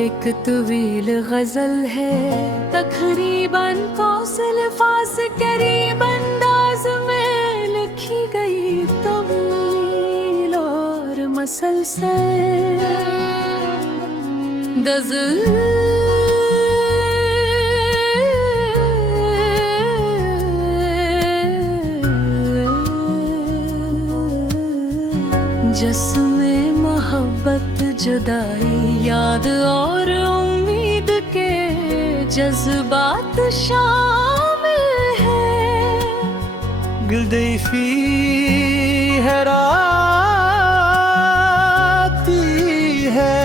एक तवील गजल है तकरीबन कौसल फास करीब अंदाज में लिखी गई तवील और मसलसल गजल जिसमें मोहब्बत जुदाई याद और उम्मीद के जज्बात शामिल है। गिलदैफी हैराती है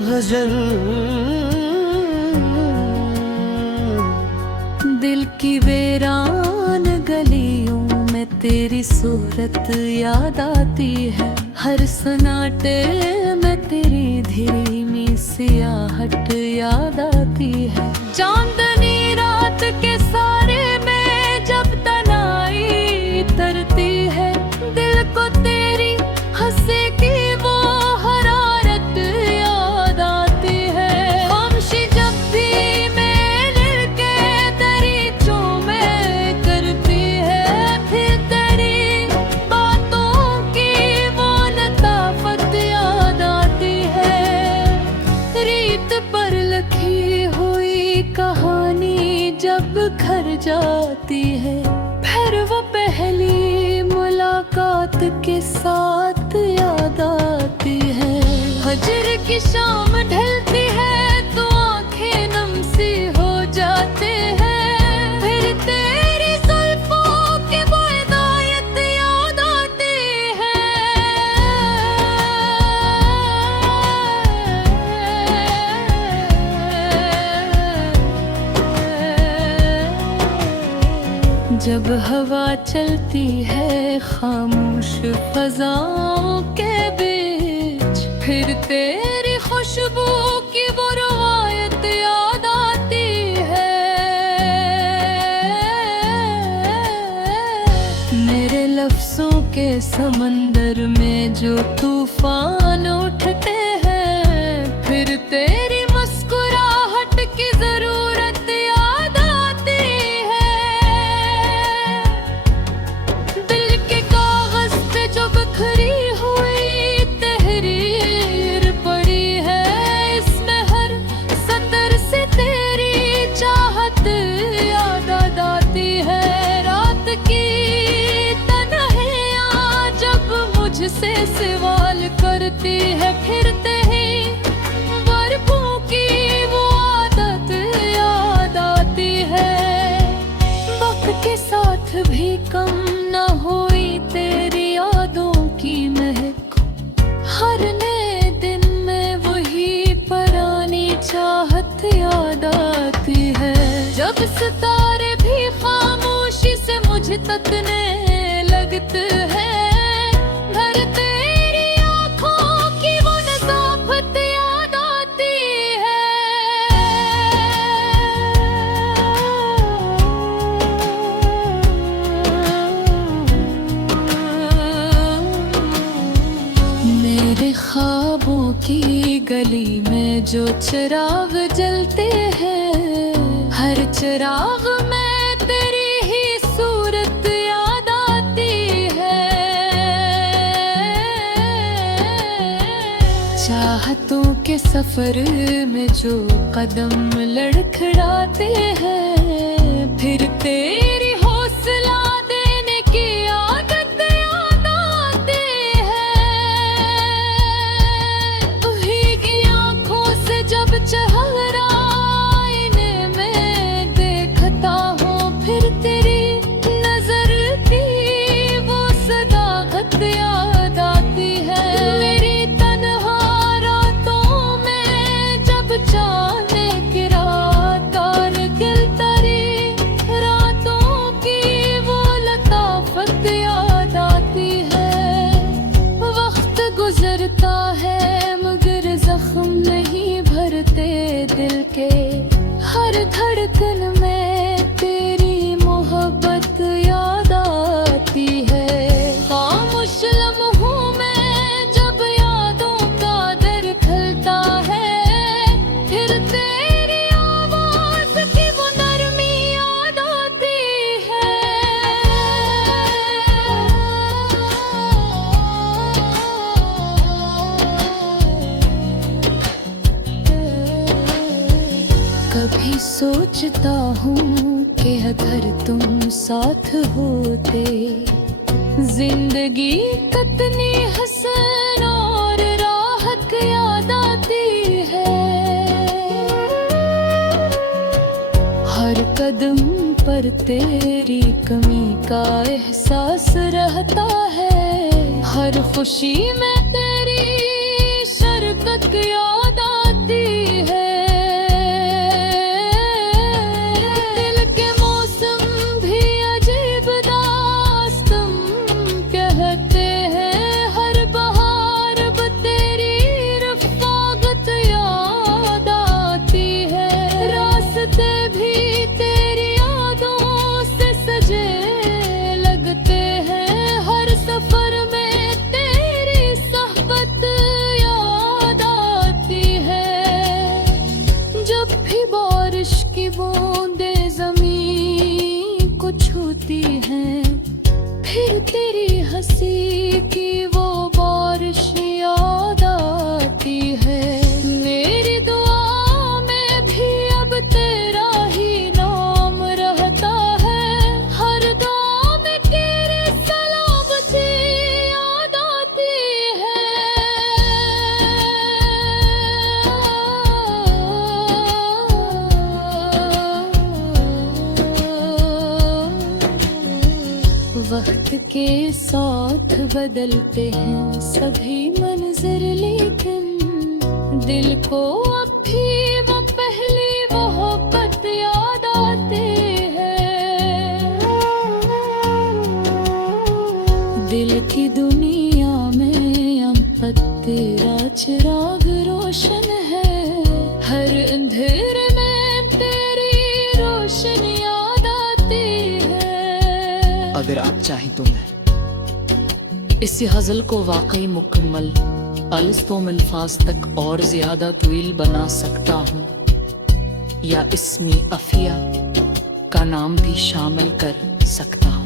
गजल दिल की वीरान गलियों में तेरी सूरत याद आती है। हर सन्नाटे में तेरी धीमी सियाहट याद आती है। चांदनी रात के सारे में जब तनाई तरती है दिल को तेरी हंसी की वो हरारत याद आती है। खामोशी जब भी मेरे के दरीचों में करती है फिर तेरी बातों की वो लताफत याद आती है। रीत पर लिखी हुई कहानी जब घर जाती है फिर वो पहली मुलाकात के साथ याद आती है। हजर की शाम ढलती है तो आंखें नम सी हो जाते हैं फिर तेरी जुल्फों की वो हिदायत याद आती है। जब हवा चलती है खामोश फजाओं के बीच फिर तेरी खुशबू की वो रवायत याद आती है। मेरे लफ्जों के समंदर में जो तूफान उठते हैं फिर तेरी मुस्कुराहट की जरूरत याद आती है। दिल के कागज पे जो बिखरी हुई तहरीर पड़ी है इसमें हर सतर से तेरी चाहत याद आती है। रात की तन्हाइयाँ जब मुझसे सवाल करती है फिर तेरी बरकों की वो आदत याद आती है। वक्त के साथ भी कम न हुई तेरी यादों की महक। हर नए दिन में वही पुरानी चाहत याद आती है। जब सितारे भी खामोशी से मुझे तकने लगते हैं घर तेरी आँखों की वो नज़ाकत याद आती है। मेरे ख्वाबों की गली में जो चिराग जलते हैं हर चिराग में तेरी ही सूरत याद आती है। चाहतों के सफर में जो कदम लड़खड़ाते हैं फिर तेरी हौसला देने की आदत याद आती है। भीगी आंखों से जब चेहरा आईने में देखता हूँ फिर तेरी नजर की वो सदाकत याद आती है। मेरी तन्हा रातों में जब चांद गिरा तार गिल तरी रातों की वो लताफत याद आती है। वक्त गुजरता है मगर जख्म नहीं भरते दिल के। हर धड़कन में तेरी मोहब्बत याद आती है। खामोश लम्हों में जब यादों का दर भी सोचता हूँ कि अगर तुम साथ होते जिंदगी कितनी हसन और राहत याद आती है। हर कदम पर तेरी कमी का एहसास रहता है। हर खुशी में तेरी शरकत याद आती है। दिल के मौसम भी अजीब दास्तम कहते हैं। हर बहार ब तेरी रफ़ाकत याद आती है। रास्ते भी तेरी यादों से सजे लगते हैं। हर सफर में तेरी सहबत याद आती है। जब भी बारिश की बूंदें ज़मीन को छूती हैं, फिर तेरी हंसी की वो बारिश याद आती है। मेरी दुआ में भी अब तेरा ही नाम रहता है। हर दुआ में तेरे सलामती याद आती है। वक्त के साथ बदलते हैं सभी मंजर, लेकिन दिल को अब भी वो पहली मोहब्बत याद आते हैं। दिल की दुनिया में अब तक तेरा चिराग रोशन है। हर अंधेरे में तेरी रोशनी याद आती है। अगर आप चाहें तो मैं इस गज़ल को वाकई मुकम्मल अल्फ़ों में अल्फाज तक और ज़्यादा तवील बना सकता हूँ, या इसमें अफिया का नाम भी शामिल कर सकता हूँ।